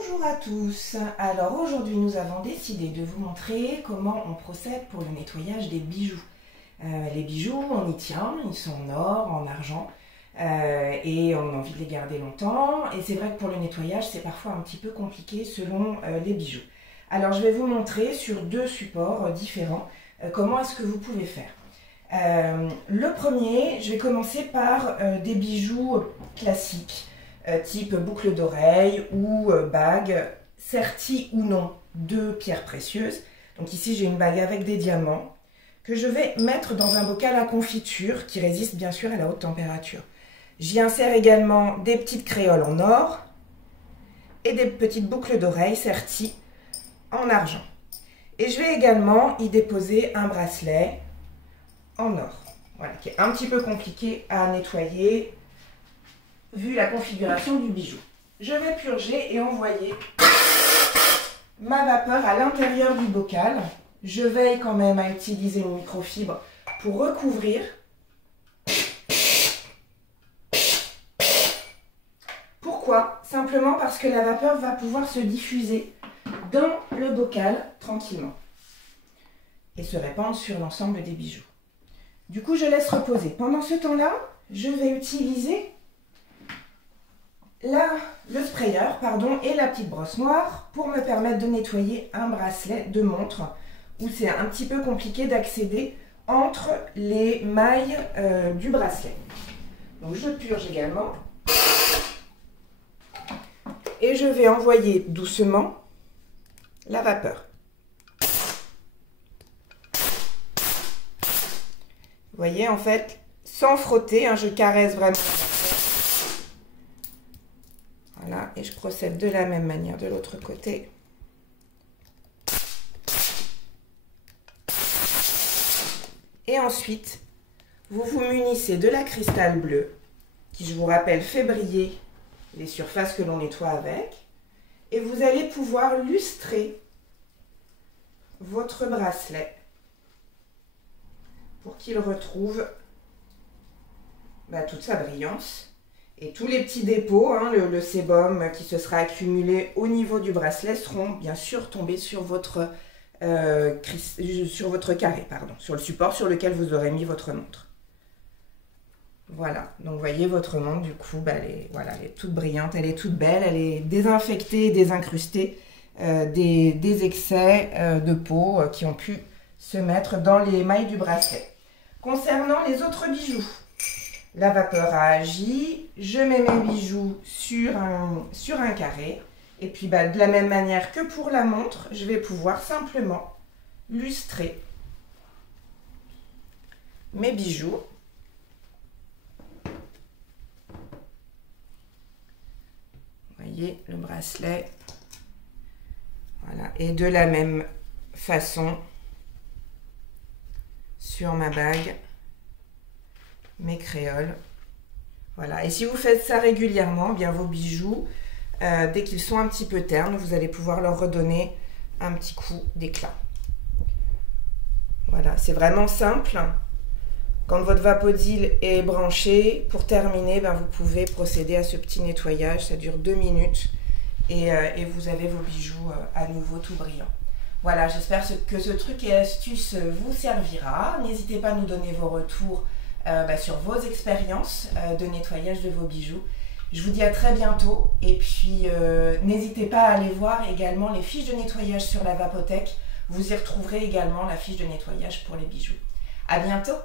Bonjour à tous. Alors aujourd'hui nous avons décidé de vous montrer comment on procède pour le nettoyage des bijoux. Les bijoux, on y tient, ils sont en or, en argent et on a envie de les garder longtemps. Et c'est vrai que pour le nettoyage c'est parfois un petit peu compliqué selon les bijoux. Alors je vais vous montrer sur deux supports différents comment est-ce que vous pouvez faire. Le premier, je vais commencer par des bijoux classiques. Type boucle d'oreille ou bague, sertie ou non de pierres précieuses. Donc ici j'ai une bague avec des diamants que je vais mettre dans un bocal à confiture qui résiste bien sûr à la haute température. J'y insère également des petites créoles en or et des petites boucles d'oreilles serties en argent. Et je vais également y déposer un bracelet en or, voilà, qui est un petit peu compliqué à nettoyer vu la configuration du bijou. Je vais purger et envoyer ma vapeur à l'intérieur du bocal. Je veille quand même à utiliser une microfibre pour recouvrir. Pourquoi? Simplement parce que la vapeur va pouvoir se diffuser dans le bocal tranquillement et se répandre sur l'ensemble des bijoux. Du coup, je laisse reposer. Pendant ce temps-là, je vais utiliser le sprayer et la petite brosse noire pour me permettre de nettoyer un bracelet de montre où c'est un petit peu compliqué d'accéder entre les mailles du bracelet. Donc je purge également et je vais envoyer doucement la vapeur. Vous voyez, en fait, sans frotter, je caresse vraiment. Voilà, et je procède de la même manière de l'autre côté. Et ensuite, vous vous munissez de la cristal bleue, qui, je vous rappelle, fait briller les surfaces que l'on nettoie avec. Et vous allez pouvoir lustrer votre bracelet pour qu'il retrouve toute sa brillance. Et tous les petits dépôts, le sébum qui se sera accumulé au niveau du bracelet seront bien sûr tombés sur votre carré, sur le support sur lequel vous aurez mis votre montre. Voilà, donc vous voyez votre montre du coup, elle est toute brillante, elle est toute belle, elle est désinfectée, désincrustée des excès de peau qui ont pu se mettre dans les mailles du bracelet. Concernant les autres bijoux, la vapeur a agi, je mets mes bijoux sur un carré et puis de la même manière que pour la montre, je vais pouvoir simplement lustrer mes bijoux. Vous voyez le bracelet, voilà, et de la même façon sur ma bague. Mes créoles. Voilà. Et si vous faites ça régulièrement, bien vos bijoux, dès qu'ils sont un petit peu ternes, vous allez pouvoir leur redonner un petit coup d'éclat. Voilà, c'est vraiment simple. Quand votre Vapodil est branché, pour terminer, vous pouvez procéder à ce petit nettoyage. Ça dure 2 minutes et vous avez vos bijoux à nouveau tout brillants. Voilà, j'espère que ce truc et astuce vous servira. N'hésitez pas à nous donner vos retours sur vos expériences de nettoyage de vos bijoux. Je vous dis à très bientôt et puis n'hésitez pas à aller voir également les fiches de nettoyage sur la Vapothèque. Vous y retrouverez également la fiche de nettoyage pour les bijoux. À bientôt!